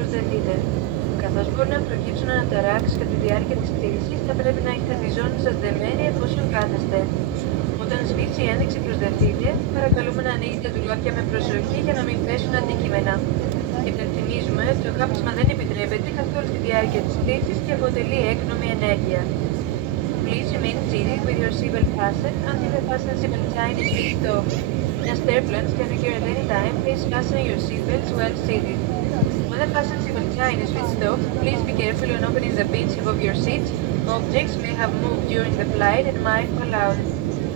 προσδεθείτε. Καθώς μπορεί να προκύψουν αναταράξεις κατά τη διάρκεια της πτήσης, θα πρέπει να έχετε τη ζώνη σας δεμένη εφόσον κάθεστε. Όταν σβήσει η ένδειξη προσδεθείτε, παρακαλούμε να ανοίγετε τα ντουλάπια με προσοχή για να μην πέσουν αντικείμενα. Υπενθυμίζουμε ότι το κάπνισμα δεν επιτρέπεται καθ' όλη τη διάρκεια της πτήσης και αποτελεί έκνομη ενέργεια. Please remain seated with your seatbelt fastened until the fasten seatbelt sign is switched off. As turbulence can occur at any time, please fasten your seatbelts while seated. When the fasten seatbelt sign is switched off, please be careful when opening the bins above your seats. Objects may have moved during the flight and might fall out.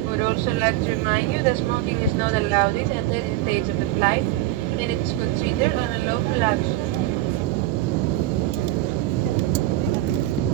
We would also like to remind you that smoking is not allowed at any stage of the flight, and it is considered an unlawful action.